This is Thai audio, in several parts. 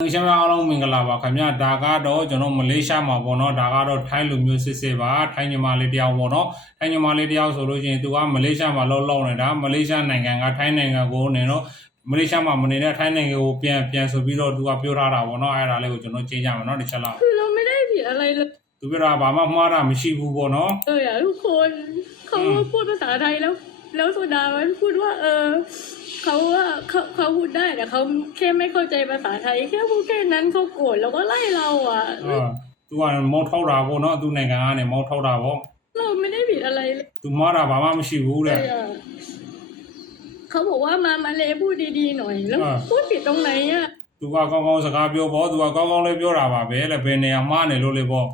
ကျွန်တော်အားလုံးမင်္ဂလာပါခင်ဗျာဒါကတော့ကျွန်တော်မလေးရှားမှာပေါ့နော်ဒါကတော့ထိုင်းလူမျိုးစစ်စစ်ပါထိုင်းညီမလေးတယောက်ပေါ့နော်ထိုင်းညီမလေးတယောက်ဆိုလို့ရှိရင်သူကမလေးရှားမှာလောလောနေတာမလေးရှားနိုင်ငံကထိုင်းနိုင်ငံကိုနေတော့မလေးရှားမှာမနေတဲ့ထိုင်းနိုင်ငံကိုပြန်ပြန်ဆိုပြီးတော့သူကပြောထားတာပေါ့နော်အဲ့ဒါလေးကိုကျွန်တော်ကြေညာမယ်နော်ဒီချက်လောက်ဘယ်လိုမလေးပြည်အလိုက်လဲသူပြောတာဘာမှမှားတာမရှိဘူးပေါ့နော်ဟုတ်ရဘူးခေါ်ခေါ်ဖို့တော့တာတိုင်းလောလောဆိုတာဘူးသူကအဲเขาว่าเขาเขาพูดได้แต่เขาแค่ไม่เข้าใจภาษาไทยแค่พูดแค่นั้นเขาโกรธแล้วก็ไล่เราอ่ะตัวมองเท่าราโเนาะตัวไนงานเนี่ยมองเท่าราโเราไม่ได้ผิดอะไรเลยตัวมาราบามาไม่ชิบูเลย เขาบอกว่ามามาเลพูดดีๆหน่อย แล้วพูดผิดตรงไหนอ่ะตัวก็กองสกาเบียวบอตัวกองกองเลยเบียวราบาเบ้แล้เป็นเนี่ยมาในรูเลยบอก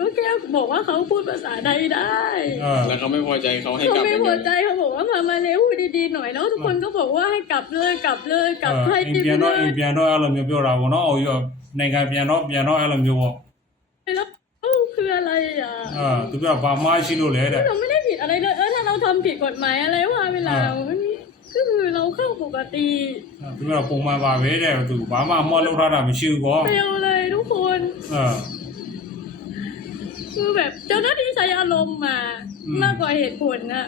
ก็แค่บอกว่าเขาพูดภาษาใดได้แล้วเขาไม่พอใจเขาให้กลับไปเขาไม่พอใจเขาบอกทำอะไรพูดดีๆหน่อยแล้ว ทุกคนก็บอกว่าให้กลับเลยกลับเลยกลับให้ดีเลยเปียโนเปียโนอะไรมีเปลราวะเนาะเอาอยู่ในายกเปียโนเปียโนอะไรมีวะแล้วคืออะไรอ่ะเออตุ๊กตาบามาชิโนเลยเนี่ยเราไม่ได้ผิดอะไรเลยเออถ้าเราทำผิดกฎหมายอะไรว่าเวลาก็คือเราเข้าปกติทุกอย่างปูมาบาเว้เนี่ยตุกบามาม้อเลูอดราดาไม่ชื่อก็ไม่เอาเลยทุกคนเออคือแบบเจ้าหน้าที่ใช้อารมณ์มา มากกว่าเหตุผลนะ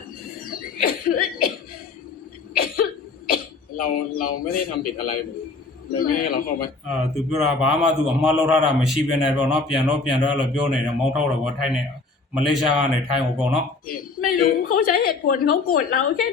ราเราไม่ได้ทําผิดอะไรเลยแม่งเราเข้าไปเออตูปิราบ้ามาตูอำมาลุ้รดาไม่ชีเป็นไหนป่ะเนาะเปลี่ยนแล้วเปลี่ยนด้วยแล้วเปล่าไหนมองท่องเราว่าไทยเนี่ยมาเลเซียก็ไหนไทยโอ้ป่ะเนาะไม่รู้เขาใช้เหตุผลเขาโกรธเราแค่